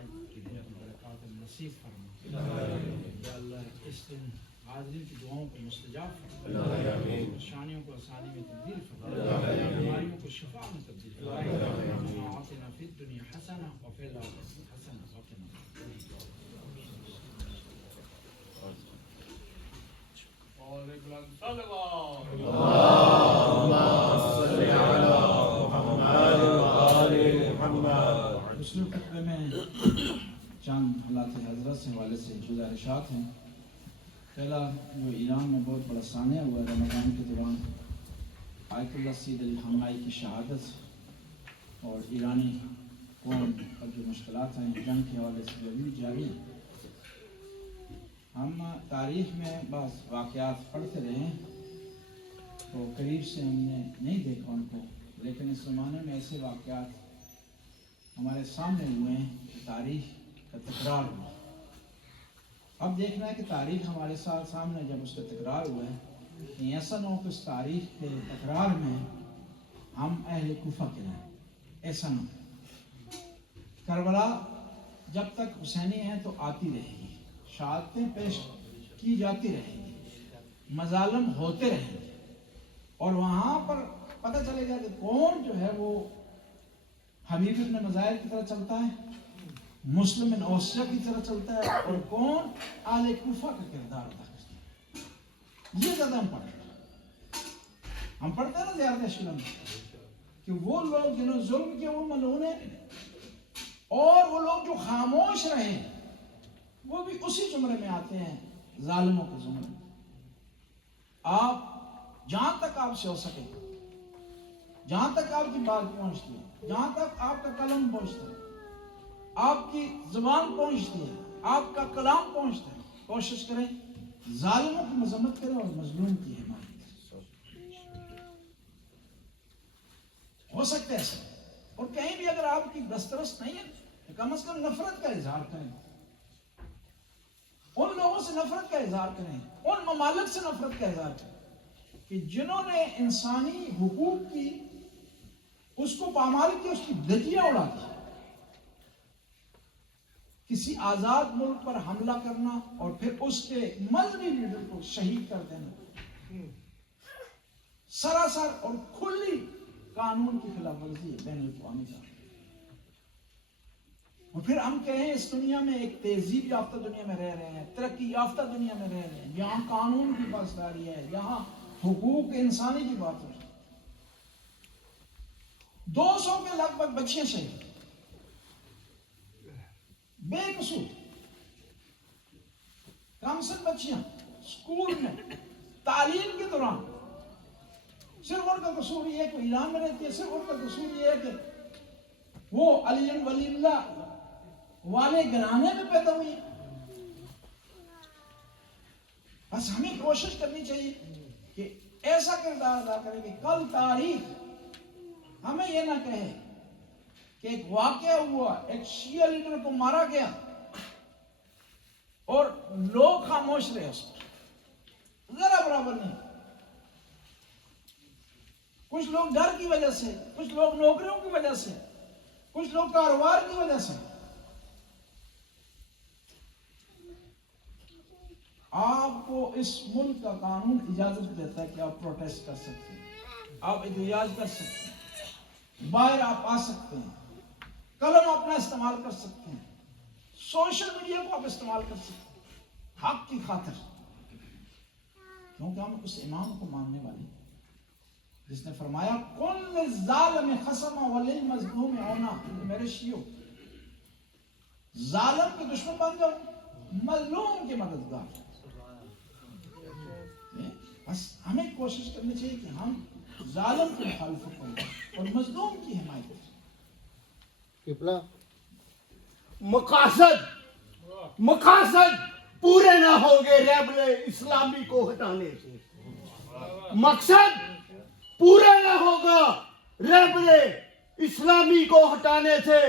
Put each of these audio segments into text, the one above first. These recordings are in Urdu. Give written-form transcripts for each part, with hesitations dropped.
آج کی دن کی برکات نصیب فرما یا اللہ اس دن حاضرین کی دعاؤں کو مستجاب فرما پریشانیوں کو آسانی میں تبدیل فرما بیماریوں کو شفا میں تبدیل فرما آتنا فی الدنیا حسنہ وفی الآخرۃ حسنہ وقنا دوسرے خطبے میں چند حالات حضرت سے حوالے سے گزارشات ہیں. پہلا جو ایران میں بہت بڑا سانحہ ہوا رمضان کے دوران آیت اللہ سید علی خامنائی کی شہادت اور ایرانی قوم پر جو مشکلات ہیں جنگ کے حوالے سے جو بھی جاری ہیں. ہم تاریخ میں بعض واقعات پڑھتے رہے ہیں تو قریب سے ہم نے نہیں دیکھا ان کو، لیکن اس زمانے میں ایسے واقعات ہمارے سامنے ہوئے ہیں کہ تاریخ کا تکرار ہوا. اب دیکھنا ہے کہ تاریخ ہمارے ساتھ سامنے جب اس کا تکرار ہوا ہے کہ ایسا نہ ہو کہ اس تاریخ کے تکرار میں ہم اہل کوفہ کے رہیں. ایسا نہ ہو. کربلا جب تک حسینی ہیں تو آتی رہے گی، شہادتیں پیش کی جاتی رہیں گی، مظالم ہوتے رہیں گے، اور وہاں پر پتہ چلے گا کہ کون جو ہے وہ حبیب ابن مظاہر کی طرح چلتا ہے، مسلم بن اوسیہ کی طرح چلتا ہے، اور کون آل کوفہ کا کردار ادا کرتا ہے. یہ زیادہ ہم پڑھتے ہیں نا زیادہ اشکال میں کہ وہ لوگ جنہوں نے ظلم کیا وہ ملعون ہیں، اور وہ لوگ جو خاموش رہے وہ بھی اسی زمرے میں آتے ہیں، ظالموں کے زمرے میں. آپ جہاں تک آپ سے ہو سکے، جہاں تک آپ کی بات پہنچتی ہے، جہاں تک آپ کا قلم پہنچتا ہے، آپ کی زبان پہنچتی ہے، آپ کا کلام پہنچتا ہے، کوشش کریں ظالموں کی مذمت کریں اور مظلوم کی حمایت کریں. ہو سکتا ہے ایسا. اور کہیں بھی اگر آپ کی دسترس نہیں ہے تو کم از کم نفرت کا اظہار کریں، ان لوگوں سے نفرت کا اظہار کریں، ان ممالک سے نفرت کا اظہار کریں کہ جنہوں نے انسانی حقوق کی اس کو پامال کیا، اس کی دھجیاں اڑا دی. کسی آزاد ملک پر حملہ کرنا اور پھر اس کے مذہبی لیڈر کو شہید کر دینا سراسر اور کھلی قانون کی خلاف ورزی ہے بین الاقوامی کا. اور پھر ہم کہیں اس دنیا میں ایک تہذیب یافتہ دنیا میں رہ رہے ہیں، ترقی یافتہ دنیا میں رہ رہے ہیں، یہاں قانون کی پاسداری ہے، یہاں حقوق انسانی کی بات ہو رہی ہے. 200 کے لگ بھگ بچیاں شہید بے قصور، کم سن بچیاں اسکول میں تعلیم کے دوران. صرف ان کا قصور یہ ہے کہ ایران میں رہتی ہے، صرف ان کا قصور یہ ہے کہ وہ علی ولی اللہ والے گھرانے میں پیدا ہوئی. بس ہمیں کوشش کرنی چاہیے کہ ایسا کردار ادا کریں کہ کل تاریخ ہمیں یہ نہ کہے کہ ایک واقعہ ہوا، ایک شیعہ لیڈر کو مارا گیا اور لوگ خاموش رہے. اس پر ذرا برابر نہیں. کچھ لوگ ڈر کی وجہ سے، کچھ لوگ نوکریوں کی وجہ سے، کچھ لوگ کاروبار کی وجہ سے. آپ کو اس ملک کا قانون اجازت دیتا ہے کہ آپ پروٹیسٹ کر سکتے ہیں، آپ احتجاج کر سکتے ہیں، باہر آپ آ سکتے ہیں، قلم اپنا استعمال کر سکتے ہیں، سوشل میڈیا کو آپ استعمال کر سکتے ہیں حق کی خاطر. کیونکہ ہم اس امام کو ماننے والے جس نے فرمایا کل ظالم خصم وللمظلوم عونا. میرے شیعو، ظالم کے دشمن بن جاؤ، مظلوم کے مددگار. بس ہمیں کوشش کرنی چاہیے کہ ہم ظالم کی مخالفت کریں اور مظلوم کی حمایت کریں. مقاصد پورے نہ ہوں گے ریبل اسلامی کو ہٹانے سے. مقصد پورا نہ ہوگا ریبل اسلامی کو ہٹانے سے.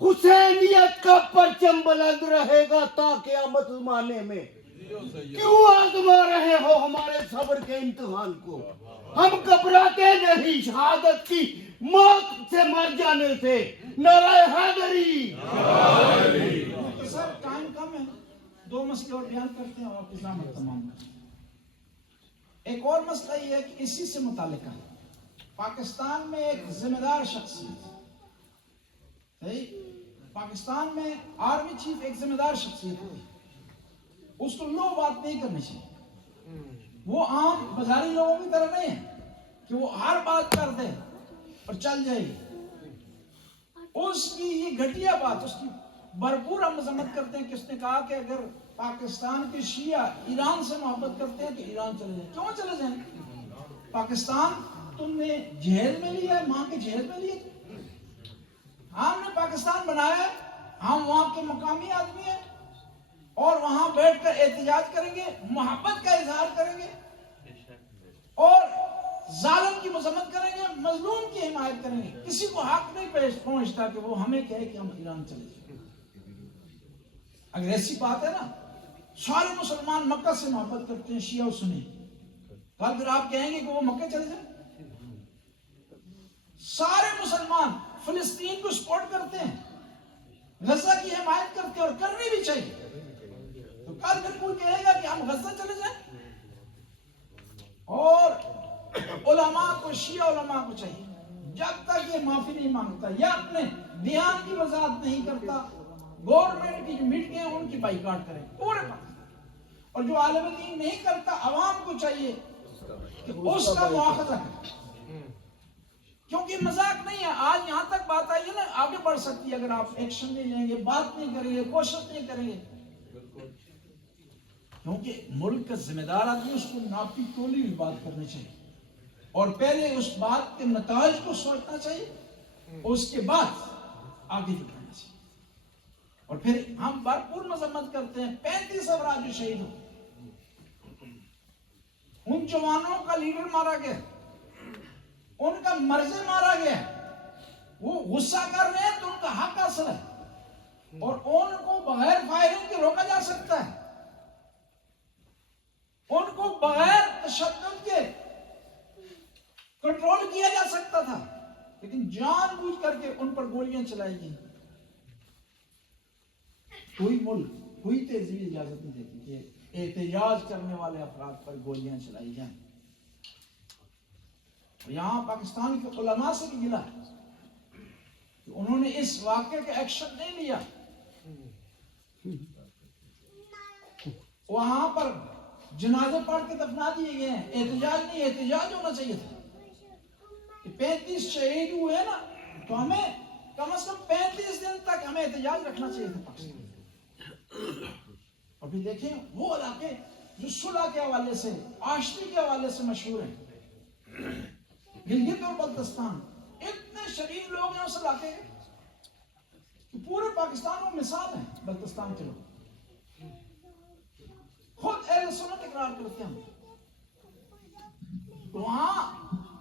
حسینیت کا پرچم بلند رہے گا تا قیامت زمانے میں. کیوں آزما رہے ہو ہمارے صبر کے امتحان کو؟ ہم گھبراتے نہیں شہادت کی موت سے مر جانے سے. نعرہ حیدری دو مسئلے اور بیان کرتے ہیں اور اپنا تمام کرتے ہیں. ایک اور مسئلہ یہ ہے کہ اسی سے متعلق ہے. پاکستان میں ایک ذمہ دار شخصیت، پاکستان میں آرمی چیف ایک ذمہ دار شخصیت ہے، اس کو لو بات نہیں کرنی چاہیے. وہ عام بازاری لوگوں کی طرح نہیں ہے کہ وہ ہر بات کر دے اور چل جائے گی. اس کی یہ گھٹیا بات، اس کی بھرپور ہم مذمت کرتے ہیں کہ اس نے کہا کہ اگر پاکستان کے شیعہ ایران سے محبت کرتے ہیں تو ایران چلے جائیں. کیوں چلے جائیں؟ پاکستان تم نے جہیز میں لیا ہے، ماں کے جہیز میں لیا. ہم نے پاکستان بنایا ہے، ہم وہاں کے مقامی آدمی ہیں اور وہاں بیٹھ کر احتجاج کریں گے، محبت کا اظہار کریں گے اور ظالم کی مذمت کریں گے، مظلوم کی حمایت کریں گے. کسی کو حق نہیں پہنچتا کہ وہ ہمیں کہے کہ ہم ایران چلے جائیں. اگر ایسی بات ہے نا، سارے مسلمان مکہ سے محبت کرتے ہیں، شیعہ و سنی، کل پھر آپ کہیں گے کہ وہ مکہ چلے جائیں؟ سارے مسلمان فلسطین کو سپورٹ کرتے ہیں، غزہ کی حمایت کرتے ہیں اور کرنی بھی چاہیے. تو کل پھر کوئی کہے گا کہ ہم غزہ چلے جائیں؟ اور علماء کو، شیعہ علماء کو چاہیے جب تک یہ معافی نہیں مانگتا یا اپنے بیان کی وضاحت نہیں کرتا، گورنمنٹ کی جو میٹنگیں ہیں ان کی بائیکاٹ کریں پورے پاکستان. اور جو عالم دین نہیں کرتا، عوام کو چاہیے کہ اس کا مواخذہ کرے، کیونکہ مذاق نہیں ہے. آج یہاں تک بات آئی ہے نا، آگے بڑھ سکتی ہے اگر آپ ایکشن نہیں لیں گے، بات نہیں کریں گے، کوشش نہیں کریں گے. کیونکہ ملک کا ذمہ دار آدمی، اس کو ناپی تولی ہوئی بات کرنی چاہیے اور پہلے اس بات کے نتائج کو سوچنا چاہیے، اس کے بعد آگے بڑھنا چاہیے. اور پھر ہم بھرپور مذمت کرتے ہیں 35 افراد جو شہید ہو، ان جوانوں کا لیڈر مارا گیا، ان کا مرضی مارا گیا. وہ غصہ کر رہے ہیں تو ان کا حق حاصل ہے اور ان کو بغیر فائرنگ کے روکا جا سکتا ہے، ان کو بغیر تشدد کے کنٹرول کیا جا سکتا تھا، لیکن جان بوجھ کر کے ان پر گولیاں چلائی گئی. کوئی ملک، کوئی تہذیب اجازت نہیں دیتی کہ احتجاج کرنے والے افراد پر گولیاں چلائی جائیں. یہاں پاکستان کے علماء سے بھی گلا کہ انہوں نے اس واقعے کا ایکشن نہیں لیا. وہاں پر جنازے پڑھ کے دفنا دیے گئے ہیں. احتجاج نہیں، احتجاج ہونا چاہیے تھا. 35 شہید ہوئے نا، تو ہمیں کم از کم 35 دن تک ہمیں احتجاج رکھنا چاہیے تھا پاکستان. اور پھر دیکھیں وہ علاقے جو صلح کے حوالے سے، آشتی کے حوالے سے مشہور ہیں، گلگت اور بلتستان، اتنے شریف لوگ ہیں اس علاقے کے، پورے پاکستان میں مثال ہیں بلتستان کے لوگ. خود اہل سنت اقرار کرتے ہیں. وہاں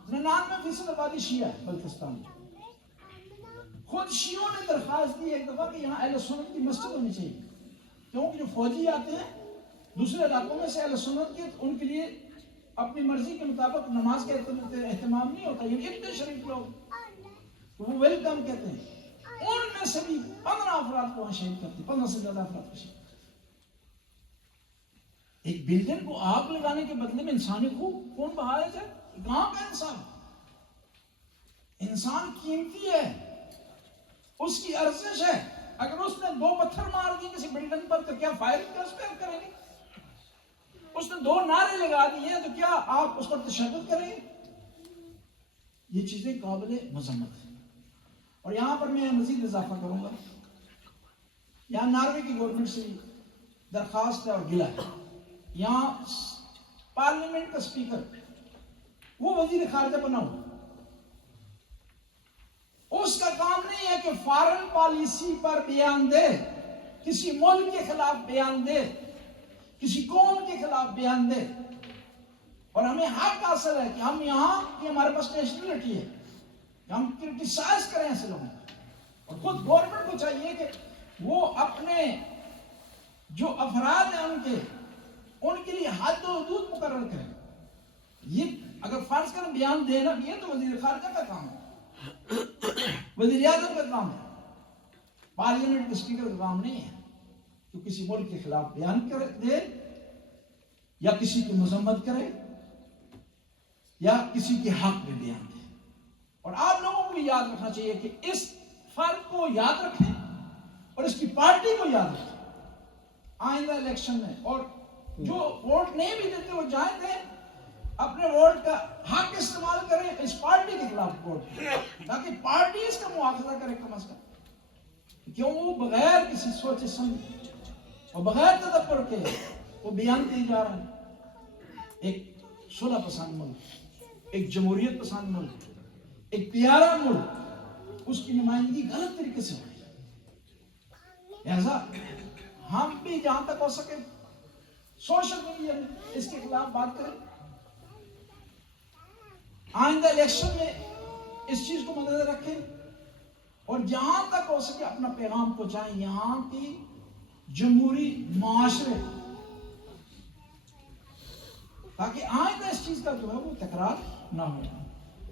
99% آبادی شیعہ ہے بلتستان میں. خود شیعوں نے درخواست دی ایک دفعہ کہ یہاں اہل سنت کی مسجد ہونی چاہیے، کیونکہ جو فوجی آتے ہیں دوسرے علاقوں میں سے، اہل سنت کے ان کے لیے اپنی مرضی کے مطابق نماز کا اہتمام نہیں ہوتا. یہ اتنے شریف لوگ وہ ویلکم کہتے ہیں. ان میں سے بھی 15 افراد کو وہاں شہید کرتے، 15 سے زیادہ افراد کو شہید. ایک بلڈنگ کو آگ لگانے کے بدلے میں انسانی خون بہایا جائے؟ کہاں کا انسان؟ انسان قیمتی ہے، اس کی ارزش ہے. اگر اس نے 2 پتھر مار دی کسی بلڈنگ پر تو کیا فائرنگ کا اس پہ کریں گے؟ اس نے 2 نعرے لگا دیے تو کیا آپ اس پر تشدد کریں گے؟ یہ چیزیں قابل مذمت ہیں. اور یہاں پر میں مزید اضافہ کروں گا، یہاں ناروے کی گورنمنٹ سے درخواست ہے اور گلہ ہے. یہاں پارلیمنٹ کا سپیکر وہ وزیر خارجہ بنا ہوا، اس کا کام نہیں ہے کہ فارن پالیسی پر بیان دے، کسی ملک کے خلاف بیان دے، کسی قوم کے خلاف بیان دے. اور ہمیں حق حاصل ہے کہ ہم یہاں کی ہمارے پاس نیشنلٹی ہے کہ ہم کرٹیسائز کریں ایسے لوگوں کو. اور خود گورنمنٹ کو چاہیے کہ وہ اپنے جو افراد ہیں ان کے لیے حد و حدود مقرر کریں. یہ اگر فرض کریں بیان دینا بھی ہے تو وزیر خارجہ کا کام ہے، وزیر اعظم کا کام ہے، پارلیمنٹ کے اسپیکر کا کام نہیں ہے. تو کسی ملک کے خلاف بیان دے یا کسی کی مذمت کرے یا کسی کے حق میں بیان دے. اور آپ لوگوں کو بھی یاد رکھنا چاہیے کہ اس فرق کو یاد رکھیں اور اس کی پارٹی کو یاد رکھیں آئندہ الیکشن میں. اور جو ووٹ نہیں بھی دیتے وہ جائیں دیں, اپنے ووٹ کا حق استعمال کریں, اس پارٹی کے خلاف ووٹ دیں تاکہ پارٹی اس کا مواخذہ کرے کم از کم. کیوں وہ بغیر کسی سوچے سمجھے اور بغیر تدبر کے وہ بیان دی جا رہا ہے. ایک صلح پسند ملک, ایک جمہوریت پسند ملک, ایک پیارا ملک, اس کی نمائندگی غلط طریقے سے ہو رہی ہے. لہذا ہم بھی جہاں تک ہو سکے سوشل میڈیا میں اس کے خلاف بات کریں. آئندہ الیکشن میں اس چیز کو مدنظر رکھیں اور جہاں تک ہو سکے اپنا پیغام پہنچائیں یہاں کی جمہوری معاشرے, تاکہ آئندہ اس چیز کا جو ہے وہ تکرار نہ ہو.